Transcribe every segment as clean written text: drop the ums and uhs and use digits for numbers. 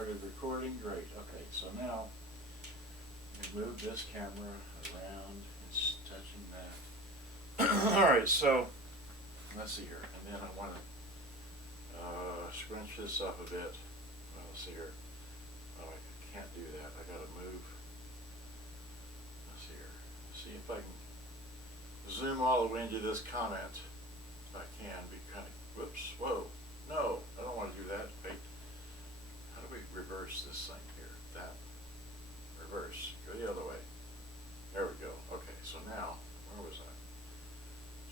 Started recording, great. Okay, so now we move this camera around, it's touching that. Alright, so let's see here, and then I want to scrunch this up a bit. Let's see here. Oh, I can't do that, I gotta move. Let's see here. See if I can zoom all the way into this comment. If I can, be kind of, whoops, whoa, no, I don't want to do that. Wait. How do we reverse this thing here? That. Reverse. Go the other way. There we go. Okay, so now, where was I?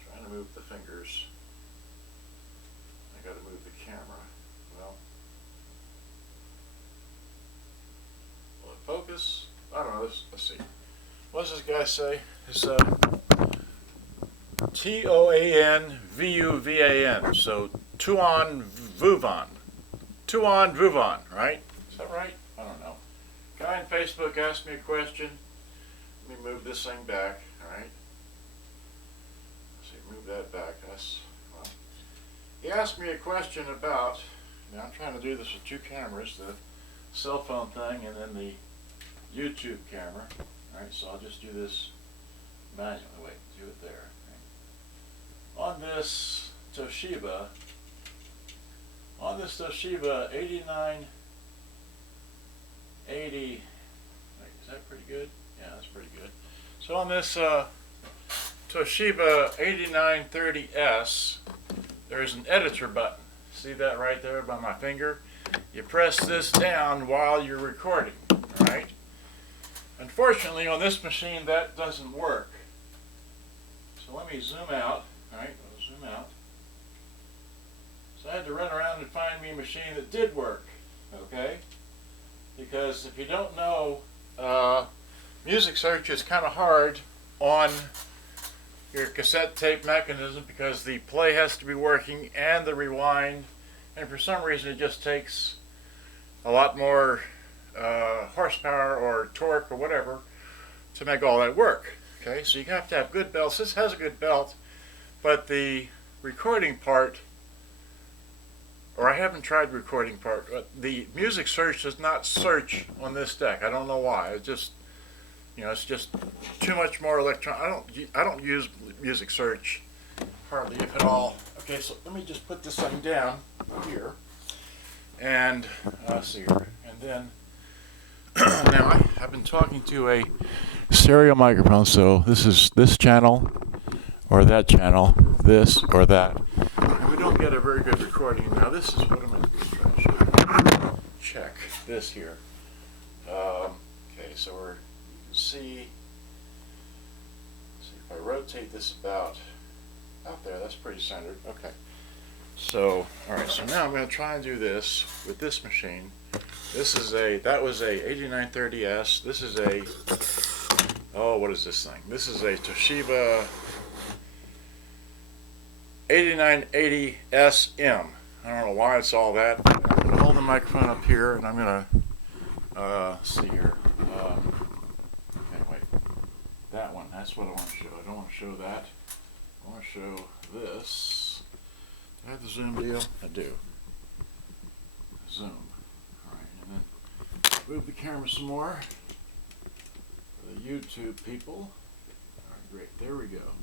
Trying to move the fingers. I got to move the camera. Well, will it focus? I don't know. Let's see. What does this guy say? It's Toanvuvan. So Tuan Vuvan. Tuan Vuvan, right? Is that right? I don't know. Guy on Facebook asked me a question. Let me move this thing back, alright? Let's see, move that back. Well, he asked me a question about, now I'm trying to do this with two cameras, the cell phone thing and then the YouTube camera. Alright, so I'll just do this manually. Wait, do it there. Right? On this Toshiba 8980, is that pretty good? Yeah, that's pretty good. So on this Toshiba 8930S, there's an editor button. See that right there by my finger? You press this down while you're recording, alright? Unfortunately, on this machine, that doesn't work. So let me zoom out, alright, I'll zoom out. So I had to run around and find me a machine that did work, okay? Because if you don't know, music search is kind of hard on your cassette tape mechanism because the play has to be working and the rewind, and for some reason it just takes a lot more horsepower or torque or whatever to make all that work. Okay, so you have to have good belts. This has a good belt, but the recording part, or I haven't tried the recording part, but the music search does not search on this deck. I don't know why. It just, you know, it's just too much more electron. I don't use music search hardly if at all. Okay, so let me just put this thing down here, and let's see here, and then now I've been talking to a stereo microphone, so this is this channel or that channel, this or that. And we don't get a very good recording. Now this is what I'm going to check this here. Okay, so you can see if I rotate this about out there, that's pretty centered. Okay. So, alright, so now I'm going to try and do this with this machine. That was a 8930S. This is a, oh, what is this thing? This is a Toshiba 8980SM. I don't know why it's all that. I'm going to hold the microphone up here and I'm going to, see here. Okay, wait. That one, that's what I want to show. I don't want to show that. I want to show this. Do I have the zoom deal? I do. Zoom. Alright, and then move the camera some more for the YouTube people. Alright, great. There we go.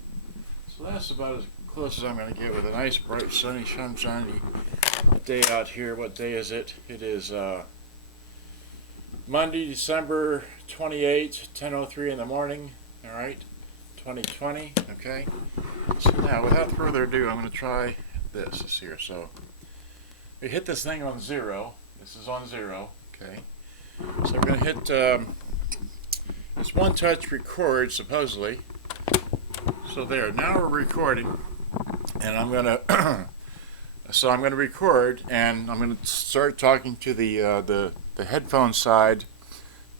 So that's about as close as I'm going to get with a nice, bright, sunny, sunshiny day out here. What day is it? It is Monday, December 28, 10:03 in the morning. Alright, 2020. Okay. So now, without further ado, I'm going to try this here. So we hit this thing on 0. This is on 0. Okay. So we're going to hit this one touch record supposedly. So there. Now we're recording, and I'm going to so I'm going to record, and I'm going to start talking to the headphone side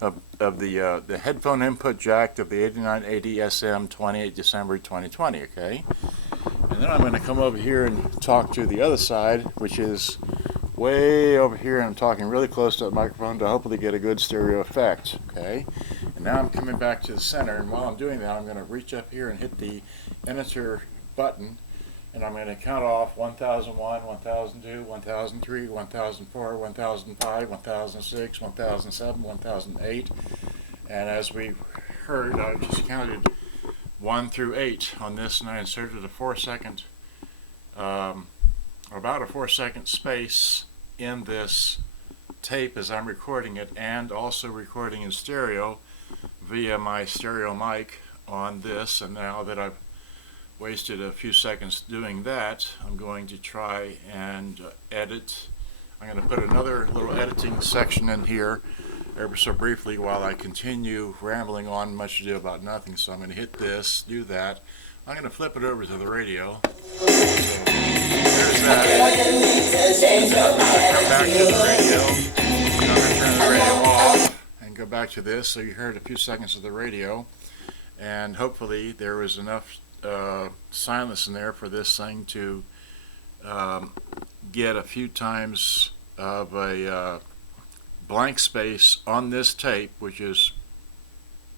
of the headphone input jack of the 8980 SM 28 December 2020. Okay. And then I'm going to come over here and talk to the other side, which is way over here, and I'm talking really close to the microphone to hopefully get a good stereo effect, okay? And now I'm coming back to the center, and while I'm doing that, I'm going to reach up here and hit the enter button, and I'm going to count off 1001, 1002, 1003, 1004, 1005, 1006, 1007, 1008, and as we heard, I just counted 1 through 8 on this, and I inserted a 4-second, about a 4-second space in this tape as I'm recording it, and also recording in stereo via my stereo mic on this. And now that I've wasted a few seconds doing that, I'm going to try and edit. I'm going to put another little editing section in here ever so briefly while I continue rambling on much ado about nothing. So I'm going to hit this, do that. I'm going to flip it over to the radio. So there's that. And then I'm going to come back to the radio. And I'm going to turn the radio off and go back to this. So you heard a few seconds of the radio. And hopefully there was enough silence in there for this thing to get a few times of a blank space on this tape, which is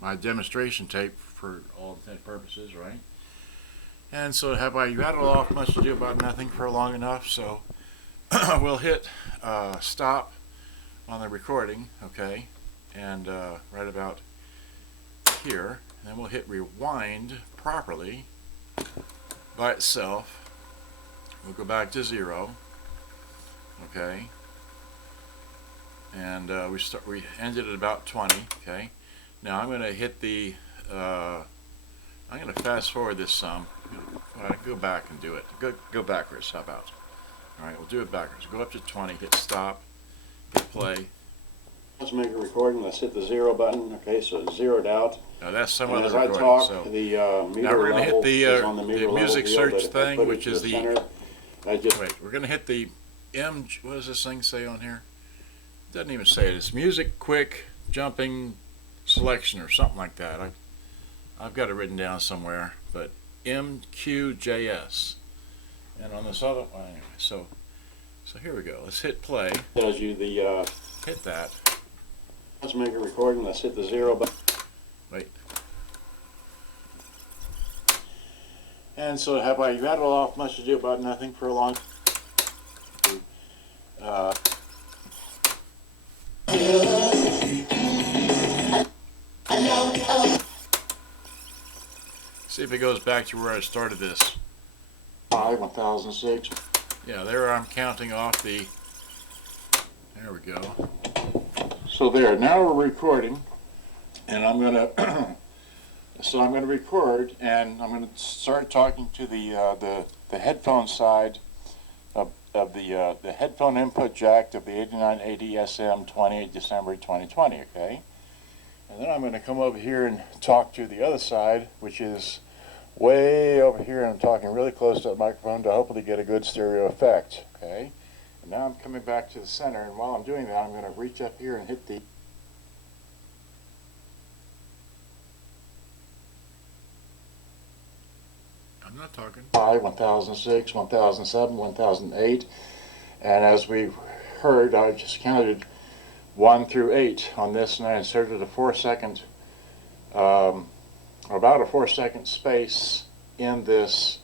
my demonstration tape for all intents and purposes, right? And so have I rattled off much ado about nothing for long enough, so we'll hit stop on the recording, okay, and right about here, and then we'll hit rewind properly by itself. We'll go back to 0, okay, and we ended at about 20, okay. Now I'm going to hit the I'm going to fast forward this some. Go back and do it. Go backwards. How about? All right, we'll do it backwards. Go up to 20. Hit stop. Hit play. Let's make a recording. Let's hit the 0 button. Okay, so it's zeroed out. Now that's some And other as I recording. talk, So the meter now we're going to hit is on the meter the level music deal, search but if I thing, put it which to is the the center, I just wait. We're going to hit the what does this thing say on here? It doesn't even say it. It's music quick jumping selection or something like that. I've got it written down somewhere, but MQJS. And on this other one, anyway, so here we go. Let's hit play. tells you the Hit that. let's make a recording. Let's hit the 0 button. Wait. And so have I rattled off much ado about nothing for a long See if it goes back to where I started this. 1006. Yeah, there I'm counting off the. There we go. So there, now we're recording, and I'm gonna so I'm gonna record, and I'm gonna start talking to the headphone side of the headphone input jack of the 8980 SM 28 December 2020. Okay, and then I'm gonna come over here and talk to the other side, which is way over here, and I'm talking really close to the microphone to hopefully get a good stereo effect. Okay. And now I'm coming back to the center, and while I'm doing that, I'm going to reach up here and hit the I'm not talking. 1006, 1007, 1008, and as we heard, I just counted 1 through 8 on this, and I inserted a 4-second, about a 4-second space in this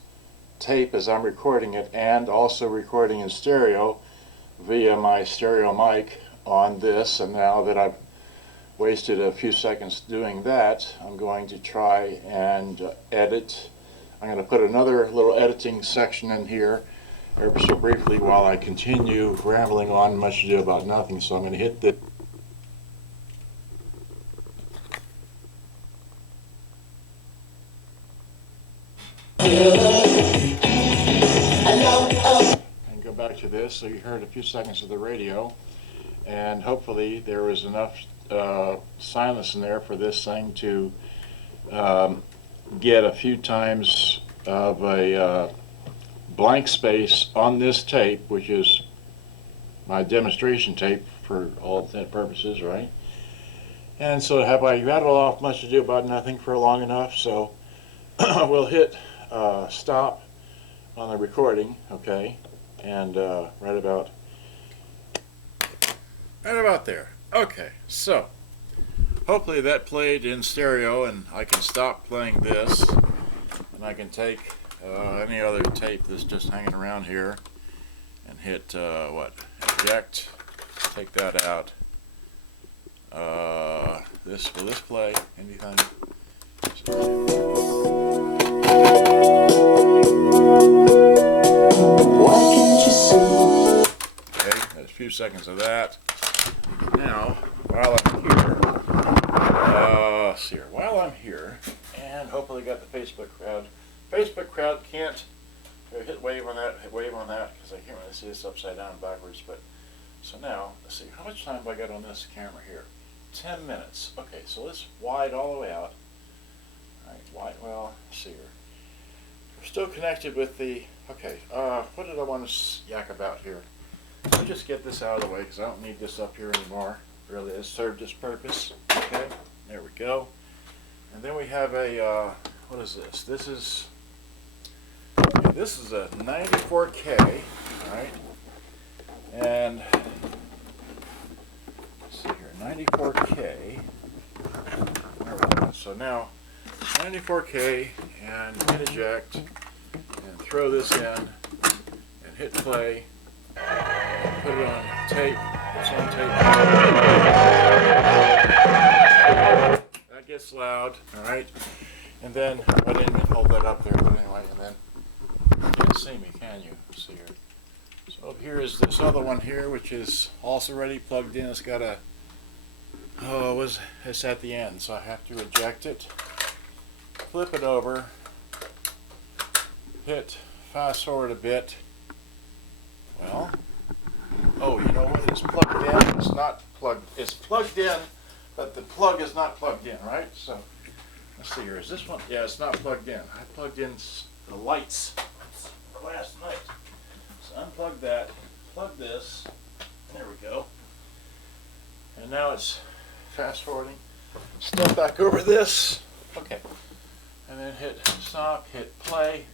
tape as I'm recording it, and also recording in stereo via my stereo mic on this. And now that I've wasted a few seconds doing that, I'm going to try and edit. I'm going to put another little editing section in here ever so briefly while I continue rambling on much ado about nothing. So I'm going to hit the and go back to this. So you heard a few seconds of the radio, and hopefully there was enough silence in there for this thing to get a few times of a blank space on this tape, which is my demonstration tape for all intents and purposes, right? And so have I rattled off much ado about nothing for long enough, so we'll hit stop on the recording, okay, and right about there. Okay, so hopefully that played in stereo, and I can stop playing this, and I can take any other tape that's just hanging around here, and hit what? Eject. Take that out. Will this play anything? Okay, there's a few seconds of that. Now, while I'm here, and hopefully got the Facebook crowd. Facebook crowd can't hit wave on that, because I can't really see this upside down and backwards. But so now, let's see, how much time have I got on this camera here? 10 minutes. Okay, so let's wide all the way out. All right, wide. Well, let's see here. We're still connected with the. Okay, what did I want to yak about here? Let me just get this out of the way because I don't need this up here anymore. Really, it's served its purpose. Okay, there we go. And then we have a. What is this? This is a 94K, all right? And let's see here, 94K. There we go. So now 94K, and hit eject, and throw this in, and hit play, and put it on tape. It's on tape. That gets loud, all right? And then, I didn't even hold that up there, but anyway, and then, you can't see me, can you? Let's see here. So here is this other one here, which is also already plugged in. It's got a, it's at the end, so I have to eject it, flip it over, hit fast forward a bit. Well, oh, you know what? It's plugged in. It's not plugged. It's plugged in, but the plug is not plugged in, right? So let's see here. Is this one? Yeah, it's not plugged in. I plugged in the lights last night. So unplug that, plug this, there we go. And now it's fast forwarding. Step back over this. Okay. And then hit stop, hit play.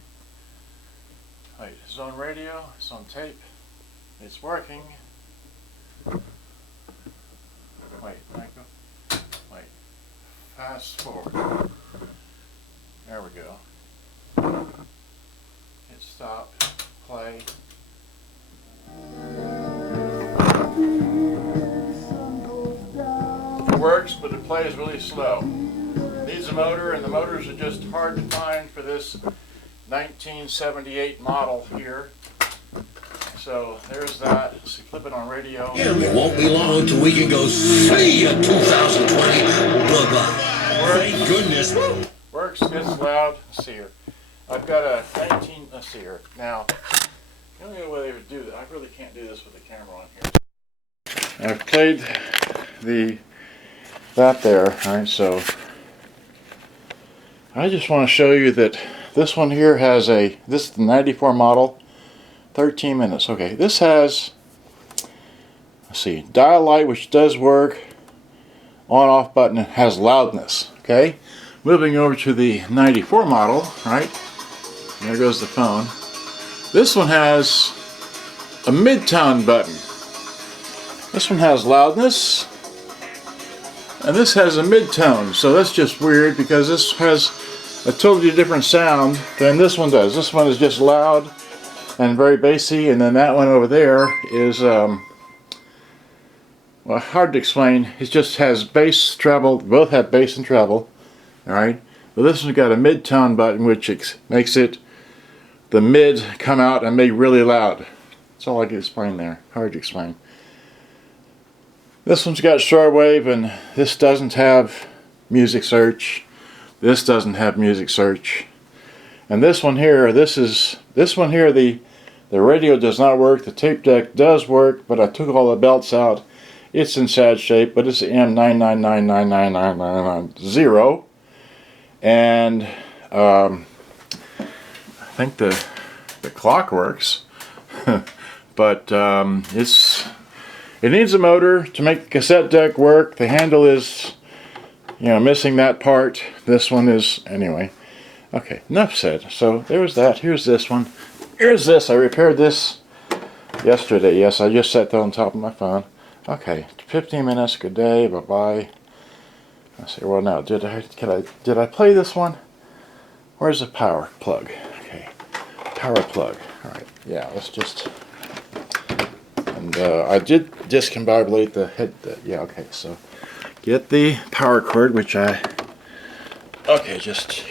Wait, it's on radio, it's on tape. It's working. Wait, Michael. Wait. Fast forward. There we go. Hit stop, play. It works, but the play is really slow. Needs a motor, and the motors are just hard to find for this 1978 model here. So there's that. Let's see, flip it on radio. It won't be long till we can go see ya 2020. Bye-bye. Thank goodness. Works, gets loud. Let's see here. I've got a 19, let's see here. Now, the only way they would do that, I really can't do this with the camera on here. I've played that there, alright, so I just want to show you that this one here has this is the 94 model, 13 minutes. Okay, this has, let's see, dial light, which does work, on off button, it has loudness. Okay, moving over to the 94 model, right? There goes the phone. This one has a mid-tone button. This one has loudness, and this has a mid-tone. So that's just weird because this has a totally different sound than this one does. This one is just loud and very bassy, and then that one over there is well, hard to explain. It just has bass, treble. Both have bass and treble. All right, but this one's got a mid-tone button, which makes it the mid come out and make really loud. That's all I can explain there. Hard to explain. This one's got shortwave, and this doesn't have music search. This doesn't have music search. And this one here, the radio does not work. The tape deck does work, but I took all the belts out. It's in sad shape, but it's the M999999990. And I think the clock works, but it needs a motor to make the cassette deck work. The handle is, missing that part. This one is, anyway. Okay, enough said. So there's that. Here's this one. Here's this. I repaired this yesterday. Yes, I just set that on top of my phone. Okay, 15 minutes. Good day. Bye bye. Let's see. Well, now did I play this one? Where's the power plug? Okay. power plug. All right, yeah, let's just, and I did discombobulate the head, yeah, okay, so get the power cord, which okay, just